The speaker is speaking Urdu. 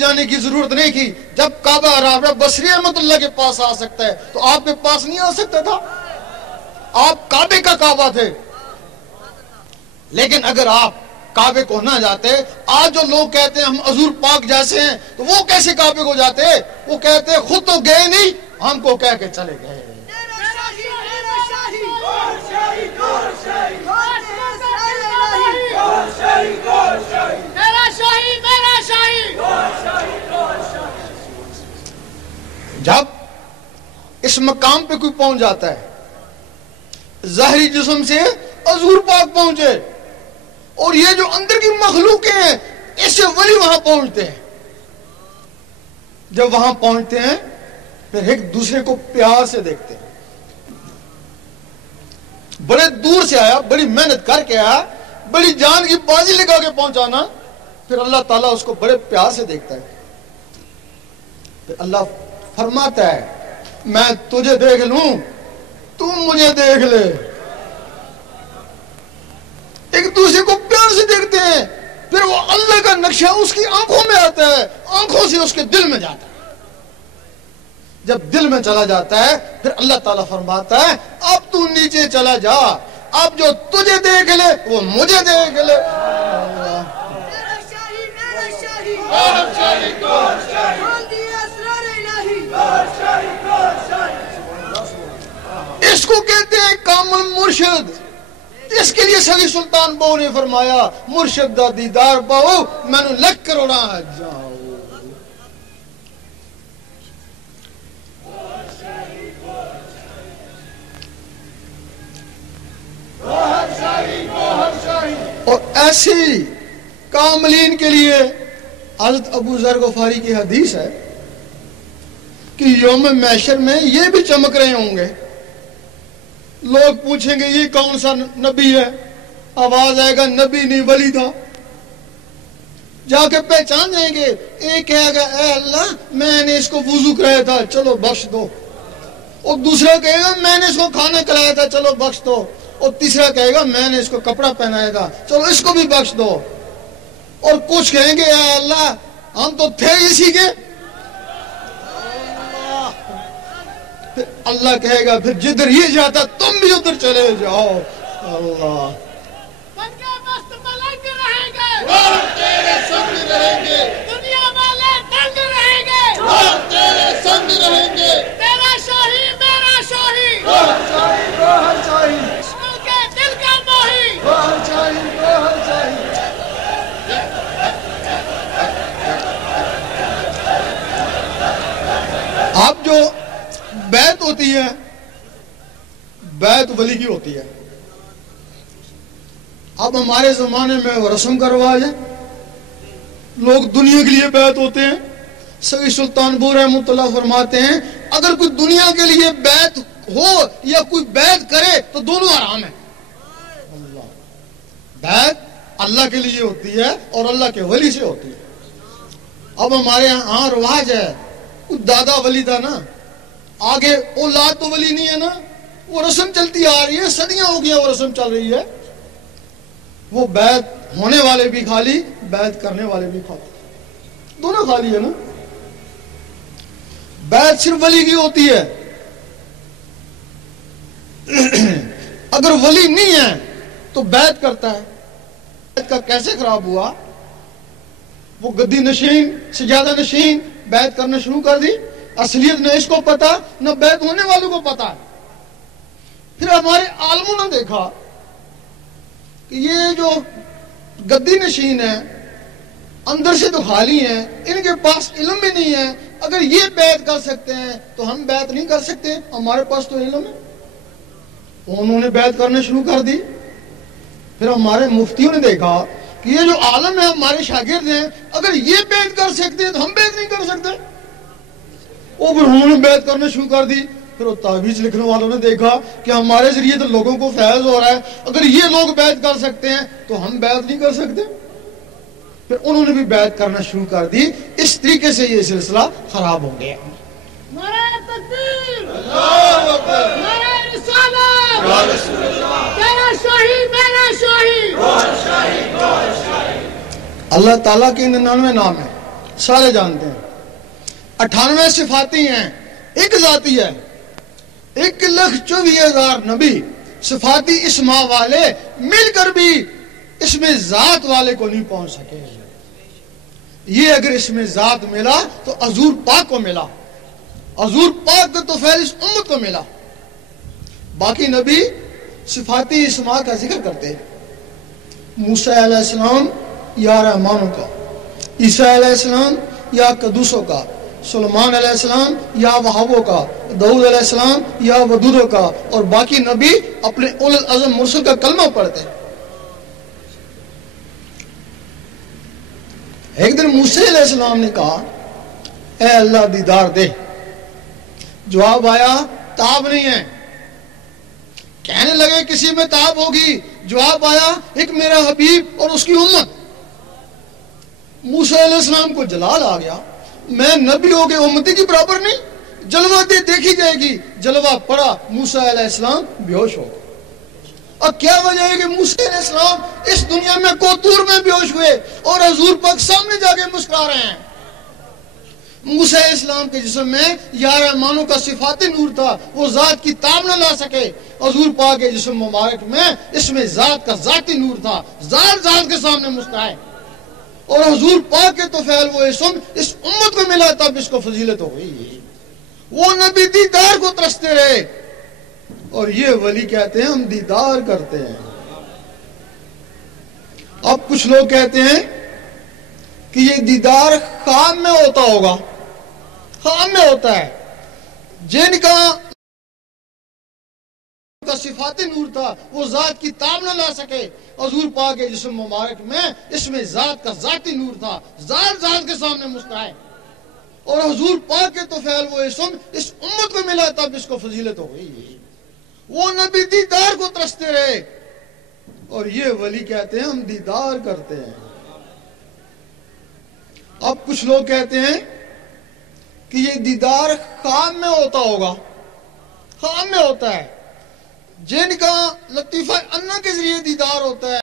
جانے کی ضرورت نہیں کی. جب کعبہ رابعہ بصری رحمۃ اللہ کے پاس آ سکتا ہے تو آپ کے پاس نہیں آ سکتا تھا؟ آپ کعبے کا کعبہ تھے. لیکن اگر آپ کعبے کو نہ جاتے، آج جو لوگ کہتے ہیں ہم حضور پاک جیسے ہیں، تو وہ کیسے کعبے کو جاتے؟ وہ کہتے خود تو گئے نہیں، ہم کو کہہ کے چلے گئے. جب اس مقام پہ کوئی پہنچ جاتا ہے، ظاہری جسم سے حضور پاک پہنچے، اور یہ جو اندر کی مخلوقیں ہیں اس سے ولی وہاں پہنچتے ہیں. جب وہاں پہنچتے ہیں پھر ایک دوسرے کو پیار سے دیکھتے ہیں. بڑے دور سے آیا، بڑی محنت کر کے آیا، بڑی جان کی بازی لگا کے پہنچانا، پھر اللہ تعالیٰ اس کو بڑے پیار سے دیکھتا ہے. پھر اللہ فرماتا ہے میں تجھے دیکھ لوں، تم مجھے دیکھ لے. ایک دوسرے کو پیار سے دیکھتے ہیں، پھر وہ اللہ کا نقشہ اس کی آنکھوں میں آتا ہے، آنکھوں سے اس کے دل میں جاتا ہے. جب دل میں چلا جاتا ہے پھر اللہ تعالیٰ فرماتا ہے اب تو نیچے چلا جا، اب جو تجھے دیکھ لے وہ مجھے دیکھ لے. اس کو کہتے ہیں کامل مرشد. اس کے لیے سگی سلطان بہو نے فرمایا مرشد دا دیدار پاؤ میں نے لکھ کر اڑا جاؤ. اور ایسی کاملین کے لیے حضرت ابو ذر غفاری کی حدیث ہے کہ یوم محشر میں یہ بھی چمک رہے ہوں گے. لوگ پوچھیں گے یہ کون سا نبی ہے؟ آواز آئے گا نبی نہیں ولی تھا. جا کے پہچان جائیں گے. ایک کہے گا اے اللہ میں نے اس کو وضو کرایا تھا چلو بخش دو. اور دوسرا کہے گا میں نے اس کو کھانا کھلایا تھا چلو بخش دو. اور تیسرا کہے گا میں نے اس کو کپڑا پہنایا تھا چلو اس کو بھی بخش دو. اور کچھ کہیں گے اے اللہ ہم تو تھے اسی کے. پھر اللہ کہے گا پھر جدھر یہ جاتا تم بھی ادھر چلے جاؤ. اللہ تیرے سنگ رہیں گے، دنیا والے تنگ رہیں گے، تیرے سنگ رہیں گے. تیرا شاہی میرا شاہی، روحل شاہی، کے دل کا ماہی، روحل شاہی، روحل شاہی. اب جو بیعت ہوتی ہے بیعت ولی کی ہوتی ہے. اب ہمارے زمانے میں وہ رسم کا رواج ہے، لوگ دنیا کے لیے بیعت ہوتے ہیں. سگی سلطان بو رحمۃ اللہ فرماتے ہیں اگر کوئی دنیا کے لیے بیعت ہو یا کوئی بیعت کرے تو دونوں حرام ہیں. بیعت اللہ کے لیے ہوتی ہے اور اللہ کے ولی سے ہوتی ہے. اب ہمارے ہاں رواج ہے کوئی دادا ولی تھا نا، آگے اولاد تو ولی نہیں ہے نا، وہ رسم چلتی آ رہی ہے، صدیاں ہو گیا وہ رسم چل رہی ہے. وہ بیعت ہونے والے بھی خالی، بیعت کرنے والے بھی خالی، دونوں خالی ہے نا. بیعت صرف ولی کی ہوتی ہے. اگر ولی نہیں ہے تو بیعت کرتا ہے. بیعت کا کیسے خراب ہوا؟ وہ گدی نشین سجادہ نشین بیعت کرنا شروع کر دی. اصلیت نہ اس کو پتا نہ بیعت ہونے والوں کو پتا. پھر ہمارے عالموں نے دیکھا کہ یہ جو گدی نشین ہے اندر سے تو خالی ہیں، ان کے پاس علم بھی نہیں ہے. اگر یہ بیعت کر سکتے ہیں تو ہم بیعت نہیں کر سکتے، ہمارے پاس تو علم ہے. انہوں نے بیعت کرنا شروع کر دی. پھر ہمارے مفتیوں نے دیکھا کہ یہ جو عالم ہے ہمارے شاگرد ہیں، اگر یہ بیعت کر سکتے ہیں تو ہم بیعت نہیں کر سکتے. اور پھر انہوں نے بیعت کرنا شروع کر دی. پھر وہ تعویذ لکھنے والوں نے دیکھا کہ ہمارے ذریعے تو لوگوں کو فیض ہو رہا ہے، اگر یہ لوگ بیعت کر سکتے ہیں تو ہم بیعت نہیں کر سکتے. پھر انہوں نے بھی بیعت کرنا شروع کر دی. اس طریقے سے یہ سلسلہ خراب ہو گیا. نعرہ تکبیر، اللہ اکبر، نعرہ رسالت، یا رسول اللہ، تیرا شاہی میرا شاہی، روح شاہی، روح شاہی. اللہ تعالیٰ کے 99 نام ہیں. سارے جانتے ہیں. 98 صفاتی ہیں، ایک ذاتی ہے. 1,24,000 نبی صفاتی اسماء والے مل کر بھی اس میں ذات والے کو نہیں پہنچ سکے. یہ اگر اس میں ذات ملا تو حضور پاک کو ملا، حضور پاک کو تو فیض اس امت کو ملا. باقی نبی صفاتی اسماء کا ذکر کرتے ہیں. موسیٰ علیہ السلام یا رحمانوں کا، عیسیٰ علیہ السلام یا قدوسوں کا، سلیمان علیہ السلام یا وہابوں کا، داؤد علیہ السلام یا ودودوں کا، اور باقی نبی اپنے اول العزم مرسل کا کلمہ پڑھتے ہیں. ایک دن موسیٰ علیہ السلام نے کہا اے اللہ دیدار دے. جواب آیا تاب نہیں ہے. کہنے لگے کسی میں تاب ہوگی. جواب آیا ایک میرا حبیب اور اس کی امت. موسیٰ علیہ السلام کو جلال آ گیا، میں نبی ہو کے امتی کی برابر نہیں. جلوہ دیکھی جائے گی. جلوہ پڑا، موسیٰ علیہ السلام بے ہوش ہو گئے. اور کیا وجہ ہے کہ موسیٰ علیہ السلام اس دنیا میں کوتور میں بے ہوش ہوئے اور حضور پاک سامنے جا کے مسکرا رہے ہیں. موسیٰ علیہ السلام کے جسم میں یا رحمانوں کا صفات نور تھا، وہ ذات کی تاب نہ لا سکے. حضور پاک کے جسم مبارک میں اس میں ذات کا ذاتی نور تھا، ذات کے سامنے مسکرائے. اور حضور پاک کے تو فعل وہ اسم اس امت کو ملا، تب اس کو فضیلت ہو گئی. وہ نبی دیدار کو ترستے رہے، اور یہ ولی کہتے ہیں ہم دیدار کرتے ہیں. اب کچھ لوگ کہتے ہیں کہ یہ دیدار خواب میں ہوتا ہوگا. خواب میں ہوتا ہے. جن کا صفات نور تھا وہ ذات کی تاب نہ لا سکے. حضور پاک کے جسم مبارک میں اس میں ذات کا ذاتی نور تھا، ذات کے سامنے مسکرائے. اور حضور پاک کے تو فعل وہ اسم اس امت کو ملا، تب اس کو فضیلت ہو گئی. وہ نبی دیدار کو ترستے رہے، اور یہ ولی کہتے ہیں ہم دیدار کرتے ہیں. اب کچھ لوگ کہتے ہیں کہ یہ دیدار خواب میں ہوتا ہوگا. خواب میں ہوتا ہے. جن کا لطیفہ انا کے ذریعے دیدار ہوتا ہے.